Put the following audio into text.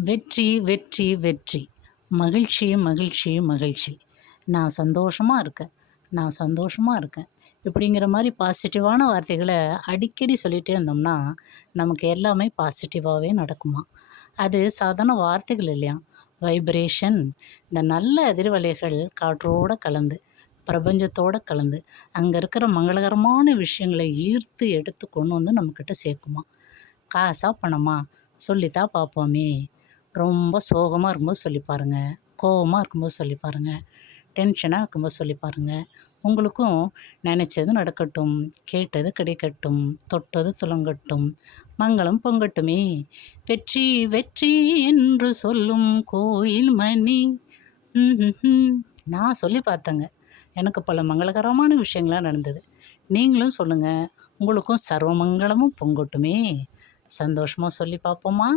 வெற்றி, வெற்றி, வெற்றி. மகிழ்ச்சி, மகிழ்ச்சி, மகிழ்ச்சி. நான் சந்தோஷமா இருக்கேன். நான் சந்தோஷமா இருக்கேன். இப்படிங்கிற மாரி பாசிட்டிவான வார்த்தைகள அடிக்கடி சொல்லிட்டே இருந்தோம்னா, நமக்கு எல்லாமே பாசிட்டிவாவே நடக்குமாம். அது சாதாரண வார்த்தைகள் இல்லையாம். வைப்ரேஷன். இந்த நல்ல அதிர்வலைகள் காற்றோட கலந்து, பிரபஞ்சத்தோட கலந்து, அங்க இருக்கிற மங்களகரமான விஷயங்கள ஈர்த்து எடுத்து கொண்டு வந்து நம்மக்கிட்ட சேர்க்குமாம். காசா, பணமா? சொல்லித்தான் பார்ப்போமே! ரொம்ப சோகமா இருக்கும்போது சொல்லி பாருங்க. கோவமா இருக்கும்போது சொல்லி பாருங்க. டென்ஷனா இருக்கும்போது சொல்லி பாருங்க. உங்களுக்கும் நெனைச்சது நடக்கட்டும், கேட்டது கிடைக்கட்டும், தொட்டது துலங்கட்டும், மங்களம் பொங்கட்டுமே! வெற்றி வெற்றி என்று சொல்லும் கோயில் மணி. ம்ஹ்ஹ்ம். நான் சொல்லி பார்த்தேங்க. எனக்கு பல மங்களகரமான விஷயங்கள்லாம் நடந்தது. நீங்களும் சொல்லுங்க. உங்களுக்கும் சர்வ மங்களமும் பொங்கட்டுமே! சந்தோஷமா சொல்லி பார்ப்போமா?